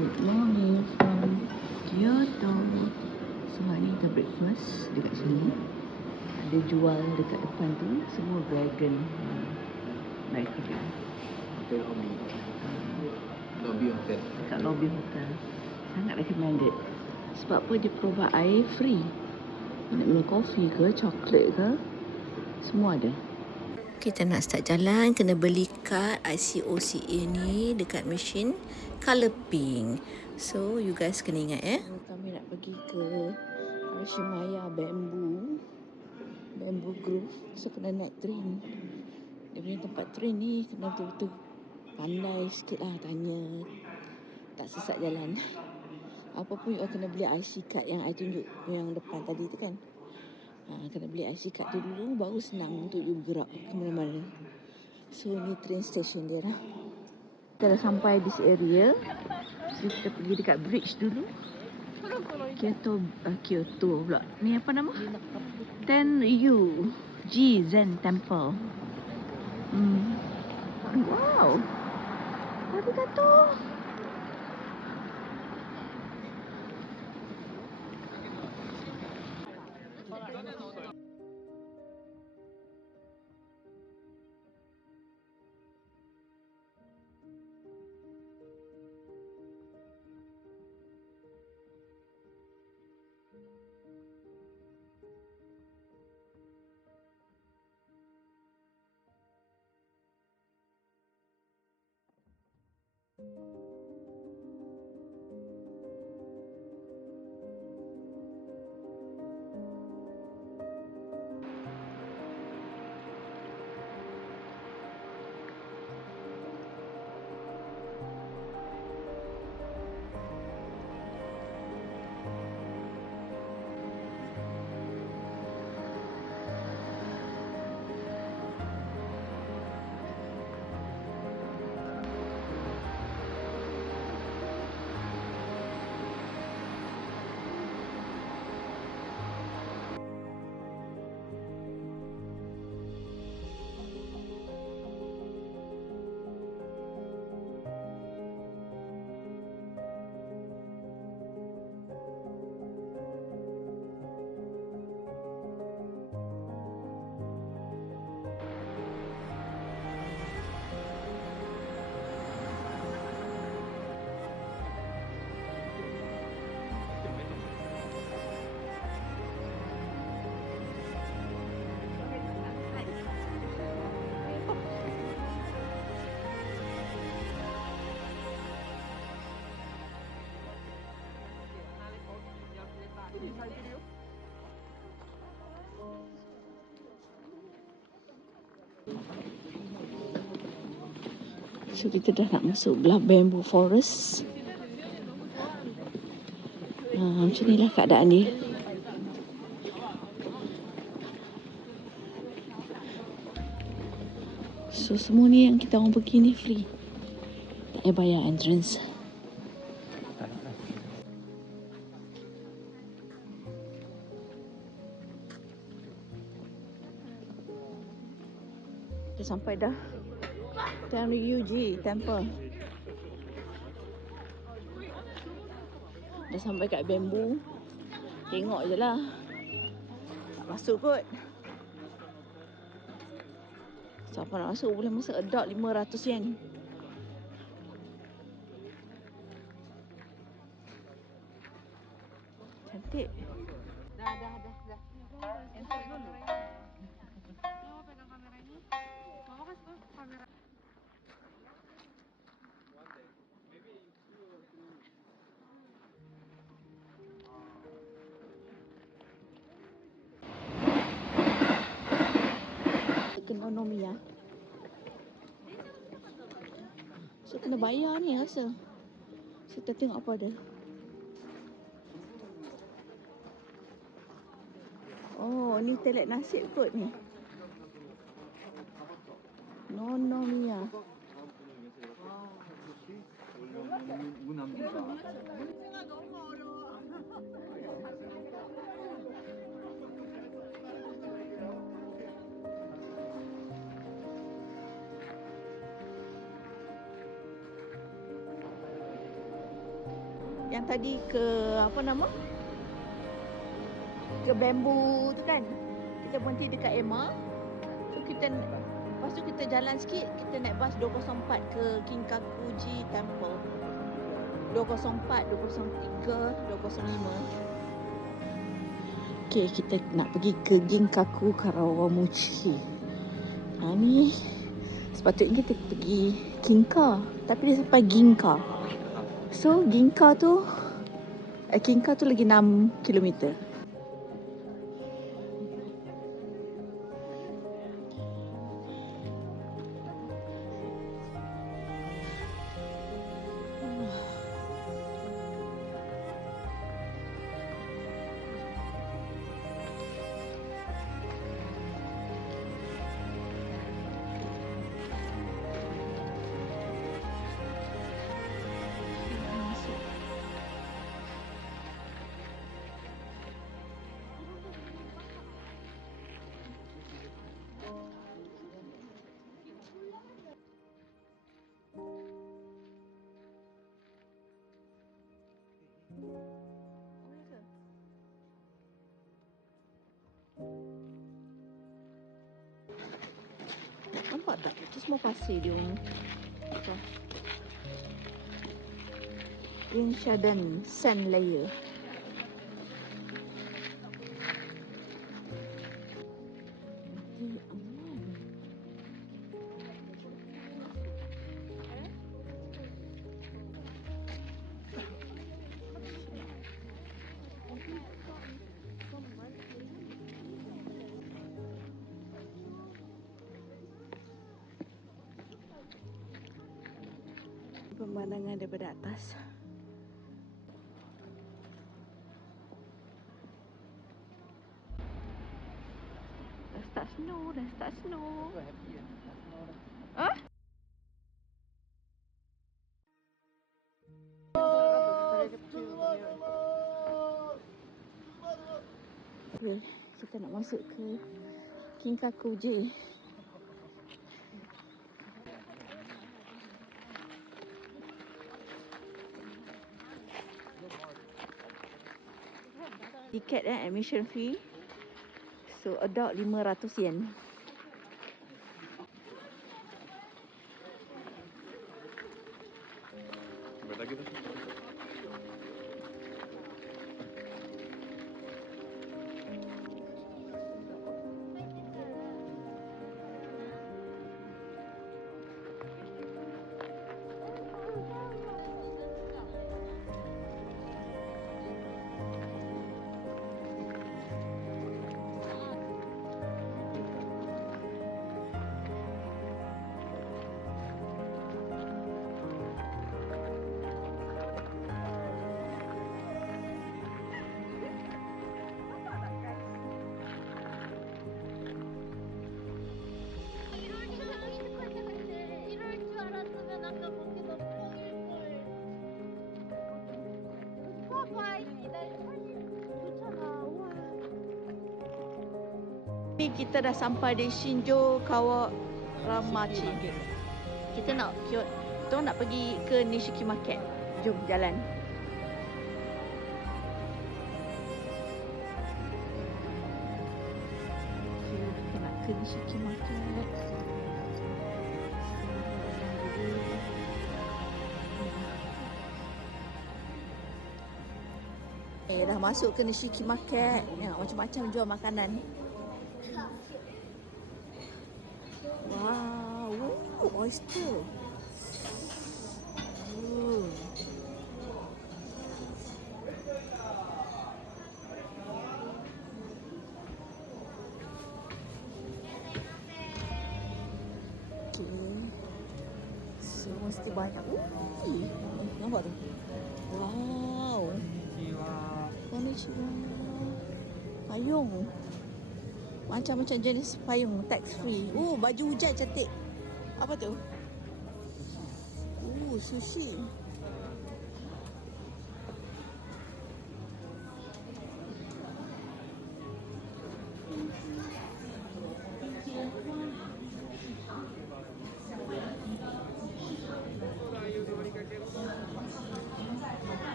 Good morning from Kyoto. So hari ni kita breakfast dekat sini. Ada jual dekat depan tu semua vegan. Baik kerja. Hotel lobby. Lobby hotel. Dekat lobby hotel. Sangat recommended. Sebab apa dia provide air free. Nak minum kopi ke, coklat ke, semua ada. Kita nak start jalan, kena beli kad ICOCA ni dekat mesin colour pink. So you guys kena ingat kami nak pergi ke Arashimaya Bamboo Grove. So kena naik train. Dia punya tempat train ni kena betul-betul pandai sikit lah tanya. Tak sesat jalan. Apa pun you kena beli IC card yang I tunjuk yang depan tadi tu kan. Kena beli IC card tu dulu, baru senang untuk you bergerak ke mana-mana. So ni train station dia lah. Kita dah sampai this area. So kita pergi dekat bridge dulu. Kyoto pula. Ni apa nama? Tenryu Ji Zen Temple. Wow. Arigato. So kita dah nak masuk belah bamboo forest. Macam ni lah keadaan dia. So semua ni yang kita orang pergi ni free. Tak payah bayar entrance. Dah sampai dah. Tenryu Ji Temple. Dah sampai kat bambu. Tengok je lah. Tak masuk kot. Siapa nak masuk boleh masuk. Adult 500 yen. Cantik. Dah. Enter dulu. Mau pegang kameranya? Mau kasih kamera? Ekonomi ya. So kena bayar ni rasa. So kita tengok apa ada. Oh, ni telet nasib kot ni. Nonomiya. yang tadi ke apa nama? Ke bambu tu kan. Kita berhenti dekat Emma. So lepas tu kita jalan sikit, kita naik bas 204 ke Kinkakuji Temple. 204, 203, 205. Okay, kita nak pergi ke Ginkaku Karawamuchi. Ni sepatutnya kita pergi Kinka, tapi dia sampai Ginka. So Kinka tu lagi 6 kilometer. Nampak tak? Itu semua pasir dia orang. Insha dan sand layer. Pemandangan daripada atas. Dah start snow. Hah? Okay, kita nak masuk ke Kinkakuji. Tiket admission fee. So adult 500 yen. Kita dah sampai di Shinjo Kawaramuchi. Kita nak pergi ke Nishiki Market. Jom jalan. Kita nak ke Nishiki Market. Dah masuk ke Nishiki Market. Macam-macam jual makanan. Wow, oyster. So mesti banyak. Nampak tu? Wow. Konnichiwa. Payung. Macam-macam jenis payung tax free. Baju hujan cantik. Apa tu? Sushi.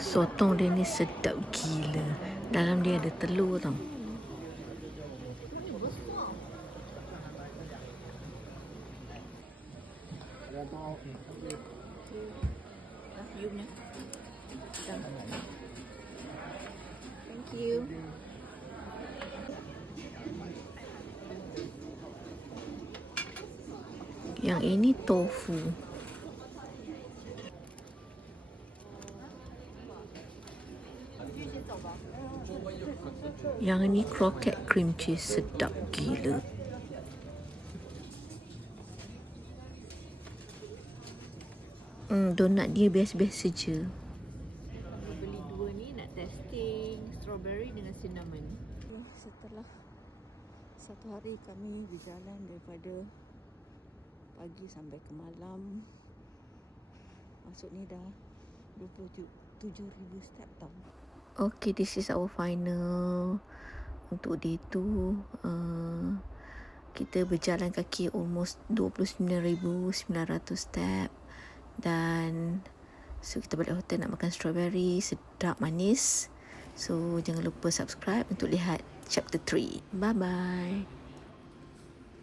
Sotong dia ni sedap gila. Dalam dia ada telur tau. Thank you. Yang ini tofu. Yang ini croquette cream cheese, sedap gila. Donat dia biasa-biasa je. Beli dua ni nak testing strawberry dengan cinnamon. Setelah satu hari kami berjalan daripada pagi sampai ke malam, masuk ni dah 27,000 step tau. Okay, this is our final untuk day 2. Kita berjalan kaki almost 29,900 step. Dan so kita balik hotel nak makan strawberry, sedap manis. So jangan lupa subscribe untuk lihat chapter 3. Bye bye.